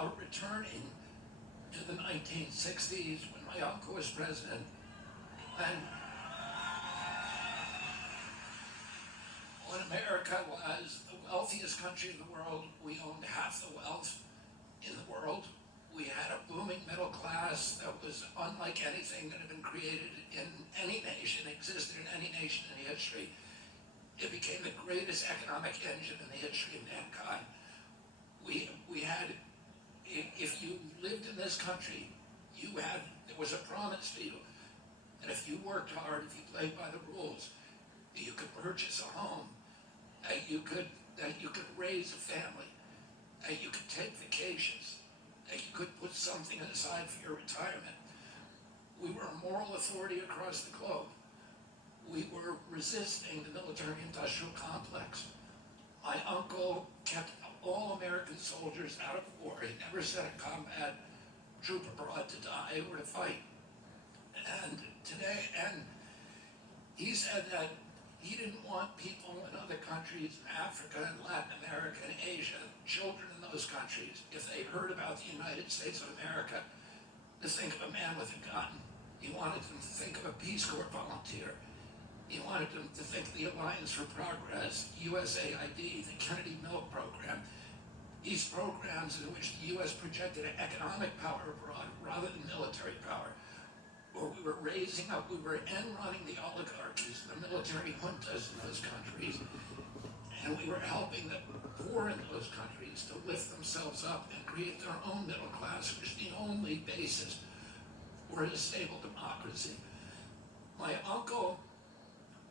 about returning to the 1960s when my uncle was president, when America was the wealthiest country in the world. We owned half the wealth in the world. We had a booming middle class that was unlike anything that had been created in any nation, existed in any nation in history. It became the greatest economic engine in the history of mankind. We had, if you lived in this country, there was a promise to you that if you worked hard, if you played by the rules, you could purchase a home, that you could raise a family, that you could take vacations, that you could put something aside for your retirement. We were a moral authority across the globe. We were resisting the military-industrial complex. My uncle kept all American soldiers out of war. He never sent a combat troop abroad to die or to fight. And he said that he didn't want people in other countries, in Africa and Latin America and Asia, children in those countries, if they heard about the United States of America, to think of a man with a gun. He wanted them to think of a Peace Corps volunteer. He wanted them to think of the Alliance for Progress, USAID, the Kennedy Milk Program, these programs in which the U.S. projected an economic power abroad rather than military power, where we were raising up, we were end-running the oligarchies, the military juntas in those countries, and we were helping the poor in those countries to lift themselves up and create their own middle class, which is the only basis for a stable democracy. My uncle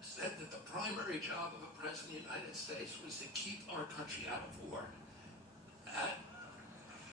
said that the primary job of a president of the United States was to keep our country out of war. That